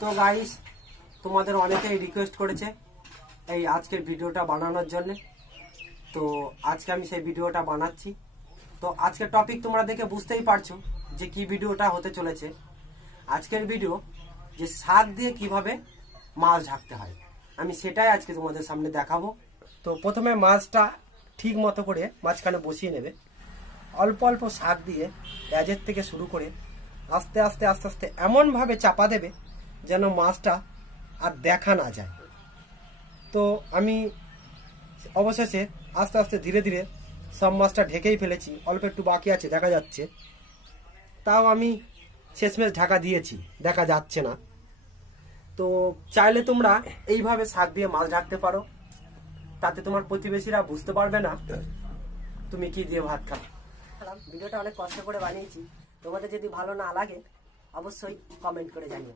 তো গাইস, তোমাদের অনেকেই রিকোয়েস্ট করেছে এই আজকের ভিডিওটা বানানোর জন্য। তো আজকে আমি সেই ভিডিওটা বানাচ্ছি। তো আজকের টপিক তোমরা দেখে বুঝতেই পারছো যে কি ভিডিওটা হতে চলেছে। আজকের ভিডিও যে শাক দিয়ে কিভাবে মাছ ঢাকতে হয়, আমি সেটাই আজকে তোমাদের সামনে দেখাবো। তো প্রথমে মাছটা ঠিক মতো করে মাঝখানে বসিয়ে নেবে। অল্প অল্প শাক দিয়ে পেঁয়াজের থেকে শুরু করে আস্তে আস্তে আস্তে আস্তে এমনভাবে চাপা দেবে যেন মাছটা আর দেখা না যায়। তো আমি অবশেষে আস্তে আস্তে ধীরে ধীরে সব মাছটা ঢেকেই ফেলেছি, অল্প একটু বাকি আছে দেখা যাচ্ছে, তাও আমি শেষমেশ ঢাকা দিয়েছি, দেখা যাচ্ছে না। তো চাইলে তোমরা এইভাবে শাক দিয়ে মাছ ঢাকতে পারো, তাতে তোমার প্রতিবেশীরা বুঝতে পারবে না তুমি কি দিয়ে ভাত খাও। ভিডিওটা অনেক কষ্ট করে বানিয়েছি, তোমাদের যদি ভালো না লাগে অবশ্যই কমেন্ট করে জানিও।